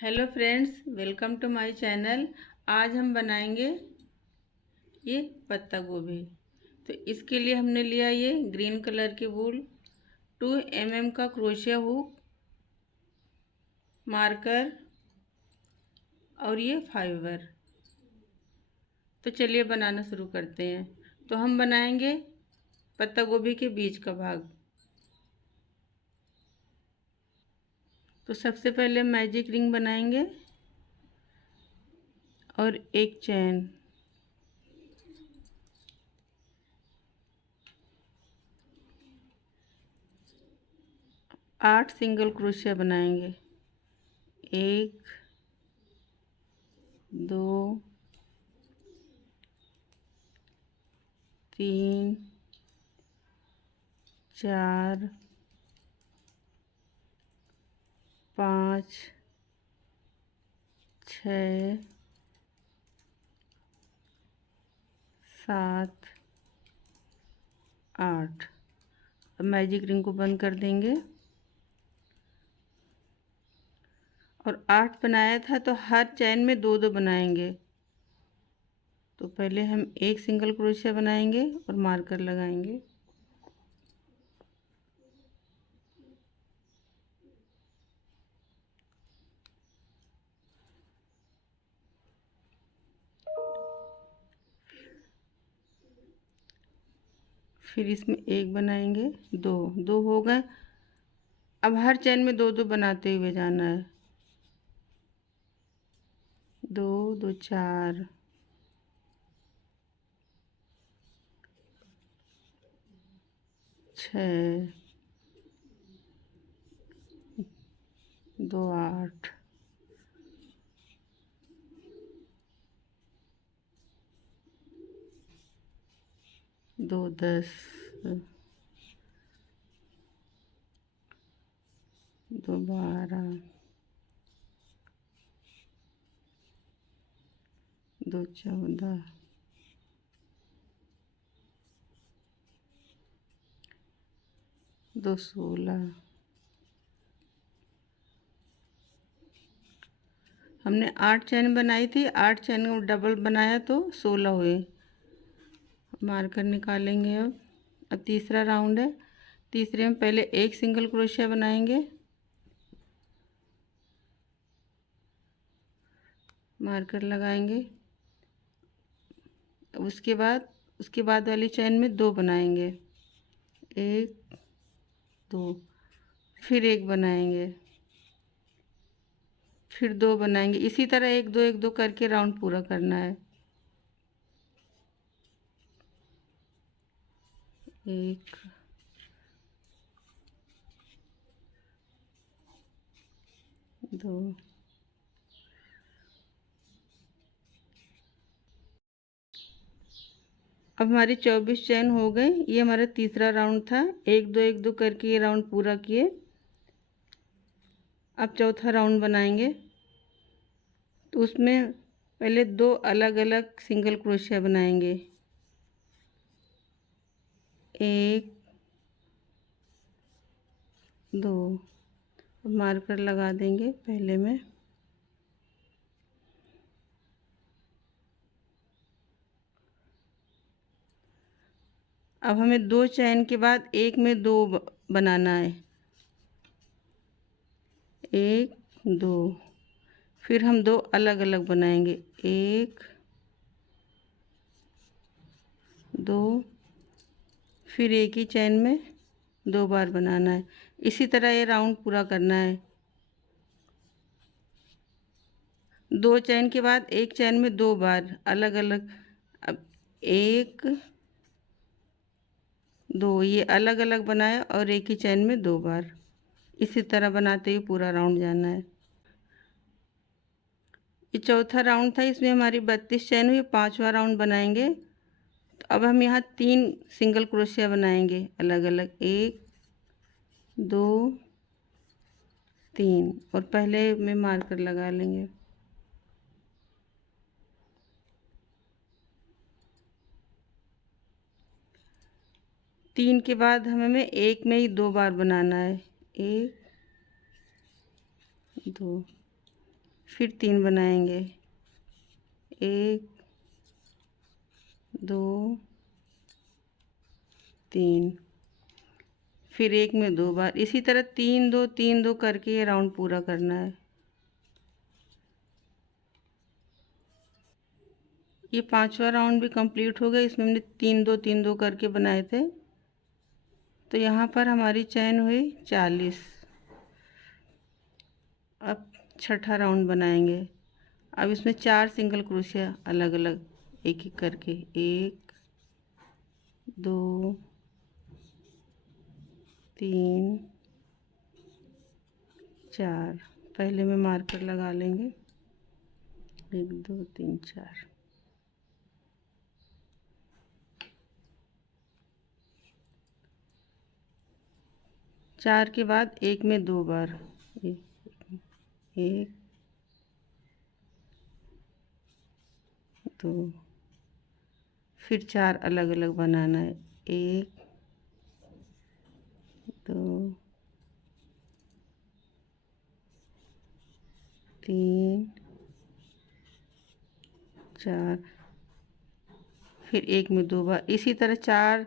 Hello friends, welcome to my channel. आज हम बनाएंगे ये पत्ता गोभी। तो इसके लिए हमने लिया ये ग्रीन कलर की वूल, 2 mm का क्रोशिया हुक, मार्कर और ये फाइबर। तो चलिए बनाना शुरू करते हैं। तो हम बनाएंगे पत्ता गोभी के बीज का भाग। तो सबसे पहले मैजिक रिंग बनाएंगे और एक चैन। 8 सिंगल क्रोशिया बनाएंगे। 1 2 3 4 5 6 7 8। अब मैजिक रिंग को बंद कर देंगे। और 8 बनाया था तो हर चैन में 2 बनाएंगे। तो पहले हम एक सिंगल क्रोशिया बनाएंगे और मार्कर लगाएंगे। फिर इसमें एक बनाएंगे, दो हो गए। अब हर चैन में 2 बनाते हुए जाना है। 2 2 4 6 2 8 2 10 2 12 2 14 2 16। हमने 8 चैन बनाई थी, 8 चैन को डबल बनाया तो 16 हुए। मार्कर निकालेंगे। अब तीसरा राउंड है। तीसरे में पहले एक सिंगल क्रोशिया बनाएंगे, मार्कर लगाएंगे। उसके बाद वाली चैन में 2 बनाएंगे। 1 2, फिर एक बनाएंगे, फिर 2 बनाएंगे। इसी तरह 1 2 करके राउंड पूरा करना है। 1 2 अब हमारी 24 चैन हो गई। ये हमारा तीसरा राउंड था। 1 2 करके ये राउंड पूरा किए। अब चौथा राउंड बनाएंगे। तो उसमें पहले 2 अलग अलग सिंगल क्रोशिया बनाएंगे। 1 2, मार्कर लगा देंगे पहले में। अब हमें 2 चैन के बाद एक में 2 बनाना है। 1 2, फिर हम 2 अलग अलग बनाएंगे। 1 2, फिर एक ही चैन में 2 बार बनाना है। इसी तरह ये राउंड पूरा करना है। 2 चैन के बाद एक चैन में 2 बार अलग अलग। अब 1 2 ये अलग अलग बनाया और एक ही चैन में 2 बार। इसी तरह बनाते हुए पूरा राउंड जाना है। ये चौथा राउंड था। इसमें हमारी 32 चैन हुई। 5वां राउंड बनाएंगे। तो अब हम यहाँ 3 सिंगल क्रोशिया बनाएंगे अलग अलग। 1 2 3, और पहले में मार्कर लगा लेंगे। तीन के बाद हमें एक में ही 2 बार बनाना है। 1 2, फिर 3 बनाएंगे, 1 2 3, फिर 1 में 2 बार। इसी तरह 3 2 3 2 करके ये राउंड पूरा करना है। ये 5वां राउंड भी कंप्लीट हो गया। इसमें हमने 3 2 3 2 करके बनाए थे। तो यहाँ पर हमारी चैन हुई 40। अब छठा राउंड बनाएंगे। अब इसमें 4 सिंगल क्रोशिया अलग अलग एक एक करके, 1 2 3 4। पहले में मार्कर लगा लेंगे, 1 2 3 4। चार के बाद 1 में 2 बार, 1 2, फिर 4 अलग अलग बनाना है, 1 2 3 4, फिर 1 में 2 बार। इसी तरह 4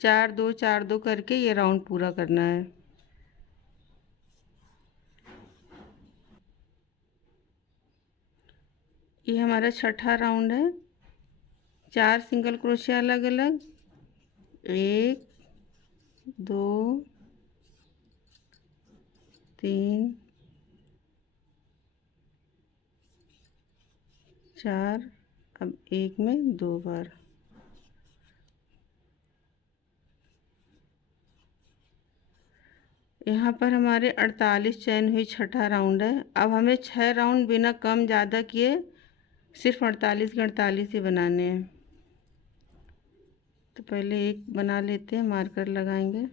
4 2 4 2 करके ये राउंड पूरा करना है। ये हमारा छठा राउंड है। 4 सिंगल क्रोशिया अलग अलग, 1 2 3 4। अब 1 में 2 बार। यहाँ पर हमारे 48 चैन हुई, छठा राउंड है। अब हमें 6 राउंड बिना कम ज़्यादा किए सिर्फ 48 के 48 ही बनाने हैं। तो पहले एक बना लेते हैं, मार्कर लगाएंगे।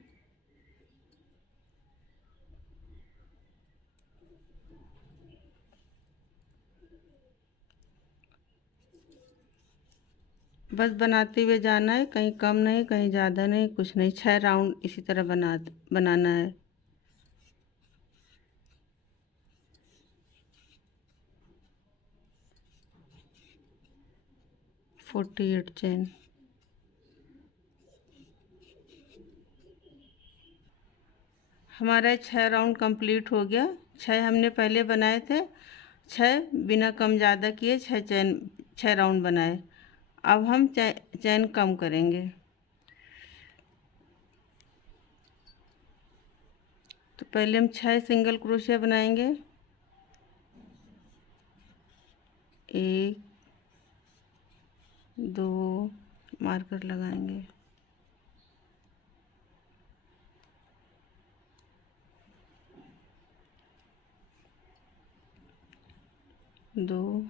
बस बनाते हुए जाना है, कहीं कम नहीं कहीं ज़्यादा नहीं, कुछ नहीं। 6 राउंड इसी तरह बनाना है। फोर्टी 48 चैन। हमारा 6 राउंड कंप्लीट हो गया। 6 हमने पहले बनाए थे, 6 बिना कम ज़्यादा किए 6 राउंड बनाए। अब हम चैन कम करेंगे। तो पहले हम 6 सिंगल क्रोशिया बनाएंगे, 1 2, मार्कर लगाएंगे, 2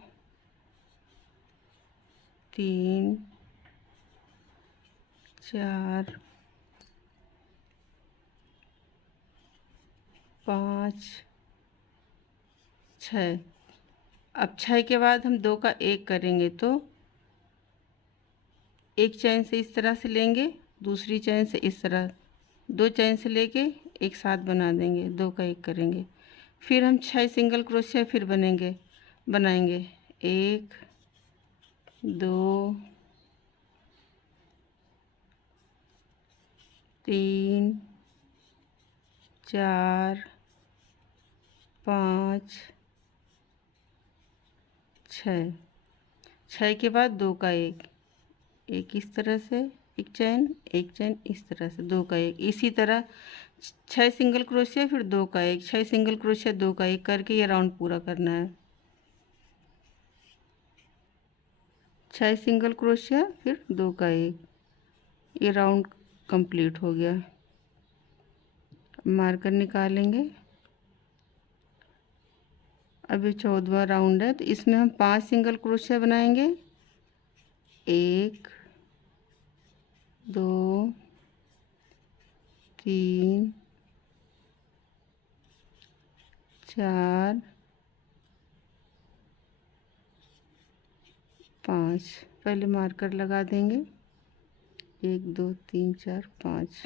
3 4 5 6। अब 6 के बाद हम 2 का 1 करेंगे, तो एक चैन से इस तरह से लेंगे, दूसरी चैन से इस तरह, 2 चैन से लेके एक साथ बना देंगे, 2 का 1 करेंगे। फिर हम 6 सिंगल क्रोशिया फिर बनाएंगे, 1 2 3 4 5 6। 6 के बाद 2 का 1 इस तरह से, एक चैन इस तरह से, 2 का 1। इसी तरह 6 सिंगल क्रोशिया फिर 2 का 1, 6 सिंगल क्रोशिया 2 का 1 करके ये राउंड पूरा करना है। 6 सिंगल क्रोशिया फिर 2 का 1, ये राउंड कंप्लीट हो गया। मार्कर निकालेंगे। अब ये 14वां राउंड है, तो इसमें हम 5 सिंगल क्रोशिया बनाएंगे, 1 2 3 4 5। पहले मार्कर लगा देंगे, 1 2 3 4 5।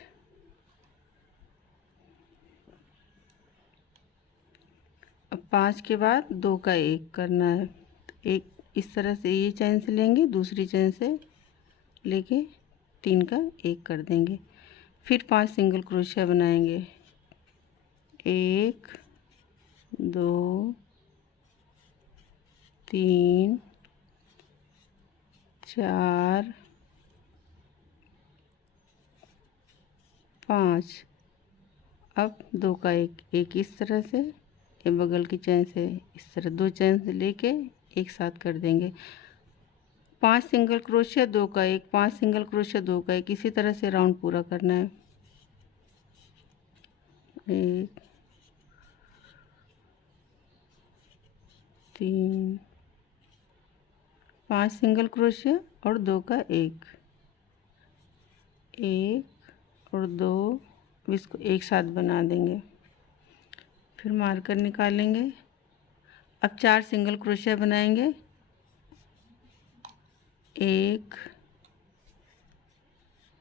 अब 5 के बाद 2 का 1 करना है। एक इस तरह से ये चैन से लेंगे, दूसरी चैन से लेके 3 का 1 कर देंगे। फिर 5 सिंगल क्रोशिया बनाएंगे। 1 2 3 4 5। अब 2 का 1 इस तरह से, ये बगल की चैन से इस तरह 2 चैन से लेके एक साथ कर देंगे। 5 सिंगल क्रोशिया 2 का 1, 5 सिंगल क्रोशिया 2 का 1, इसी तरह से राउंड पूरा करना है। 1 3 5 सिंगल क्रोशिया और 2 का 1 और 2, इसको एक साथ बना देंगे। फिर मार्कर निकालेंगे। अब 4 सिंगल क्रोशिया बनाएंगे। 1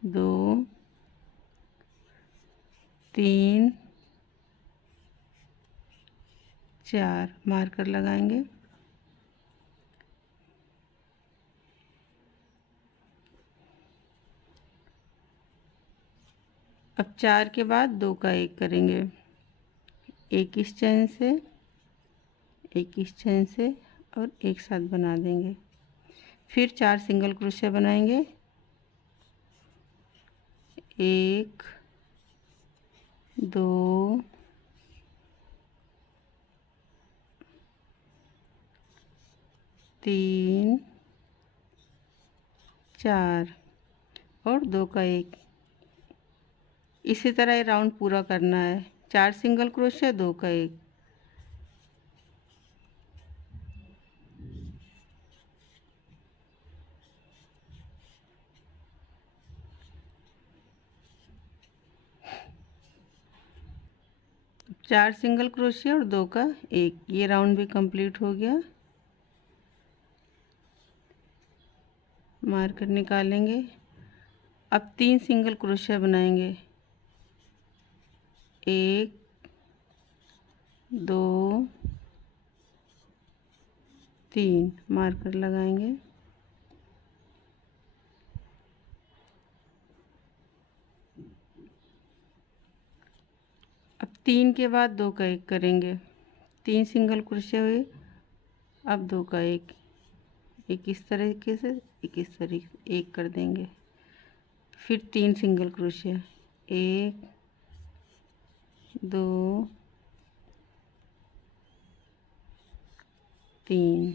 2 3 4 मार्कर लगाएंगे। अब 4 के बाद 2 का 1 करेंगे। एक इस चैन से, एक इस चैन से और एक साथ बना देंगे। फिर 4 सिंगल क्रोशिया बनाएंगे। 1 2 3 4 और 2 का 1। इसी तरह ये राउंड पूरा करना है। 4 सिंगल क्रोशिया 2 का 1। चार सिंगल क्रोशिया और 2 का 1, ये राउंड भी कंप्लीट हो गया। मार्कर निकालेंगे। अब 3 सिंगल क्रोशिया बनाएंगे। 1 2 3 मार्कर लगाएंगे। अब 3 के बाद 2 का 1 करेंगे। 3 सिंगल क्रोशिया हुए। अब 2 का 1, एक इस तरीके से, एक इस तरीके से 1 कर देंगे। फिर 3 सिंगल क्रोशिया। 1 2 3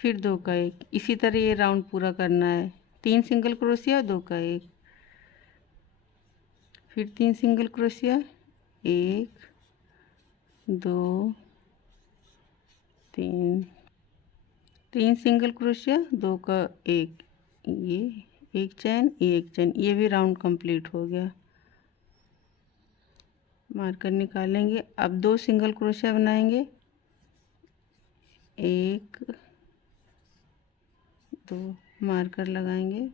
फिर 2 का 1। इसी तरह ये राउंड पूरा करना है। 3 सिंगल क्रोशिया 2 का 1, फिर 3 सिंगल क्रोशिया 1 2 3 3 सिंगल क्रोशिया 2 का 1, ये एक चैन, ये एक चैन, ये भी राउंड कंप्लीट हो गया। मार्कर निकालेंगे। अब 2 सिंगल क्रोशिया बनाएंगे। 1 2 मार्कर लगाएंगे।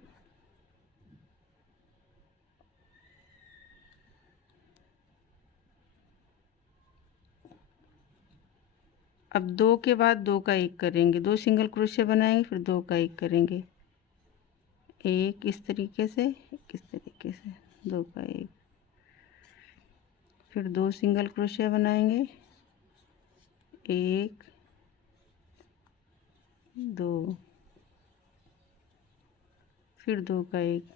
अब 2 के बाद 2 का 1 करेंगे। 2 सिंगल क्रोशिया बनाएंगे, फिर 2 का 1 करेंगे। एक इस तरीके से, एक इस तरीके से, 2 का 1। फिर 2 सिंगल क्रोशिया बनाएंगे। 1 2 फिर 2 का 1,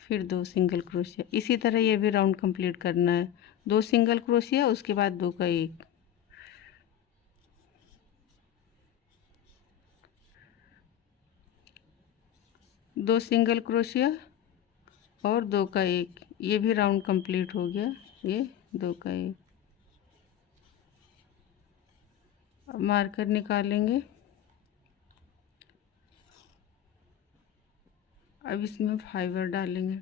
फिर 2 सिंगल क्रोशिया। इसी तरह ये भी राउंड कंप्लीट करना है। 2 सिंगल क्रोशिया, उसके बाद 2 का 1, दो सिंगल क्रोशिया और 2 का 1, ये भी राउंड कंप्लीट हो गया। ये 2 का 1। अब मार्कर निकालेंगे। अब इसमें फाइबर डालेंगे।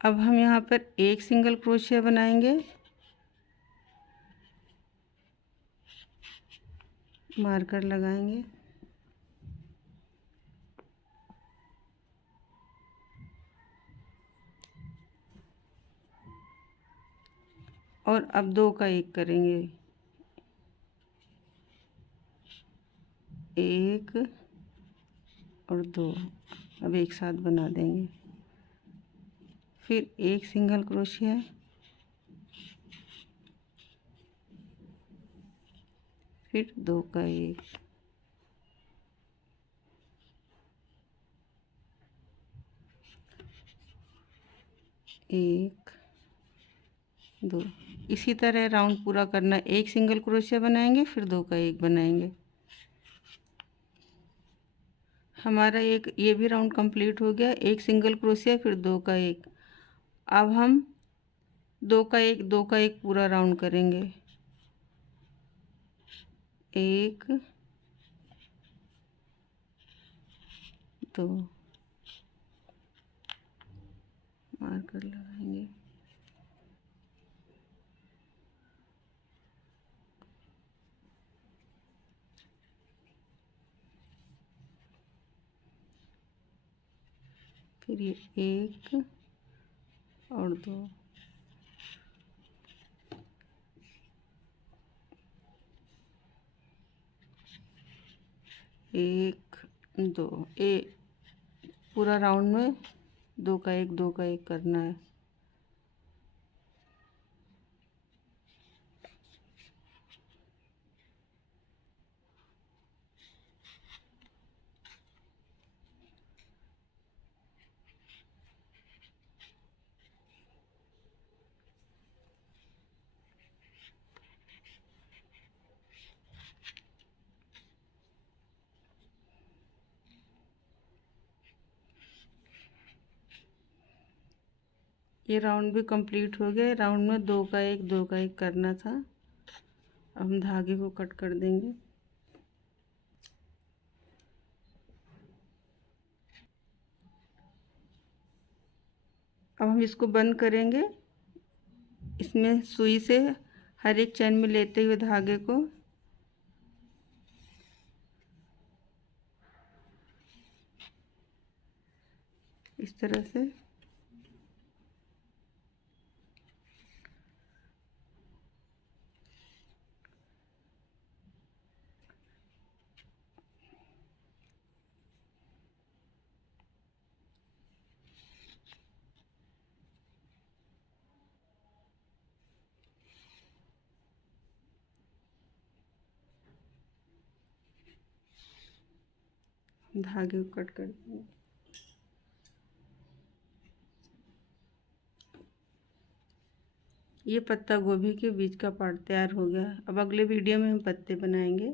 अब हम यहाँ पर एक सिंगल क्रोशिया बनाएंगे, मार्कर लगाएंगे और अब 2 का 1 करेंगे, 1 और 2 अब एक साथ बना देंगे। फिर एक सिंगल क्रोशिया, फिर 2 का 1, एक 2। इसी तरह राउंड पूरा करना। एक सिंगल क्रोशिया बनाएंगे, फिर 2 का 1 बनाएंगे। हमारा एक ये भी राउंड कंप्लीट हो गया। एक सिंगल क्रोशिया, फिर 2 का 1। अब हम 2 का 1 2 का 1 पूरा राउंड करेंगे, 1 2 मार्कर लगाएंगे, फिर ये 1 और 2, 1 2 पूरा राउंड में 2 का 1 2 का 1 करना है। ये राउंड भी कंप्लीट हो गया। राउंड में 2 का 1 2 का 1 करना था। अब हम धागे को कट कर देंगे। अब हम इसको बंद करेंगे। इसमें सुई से हर एक चैन में लेते हुए धागे को इस तरह से धागे को कट कर देंगे। ये पत्ता गोभी के बीज का पार्ट तैयार हो गया। अब अगले वीडियो में हम पत्ते बनाएंगे।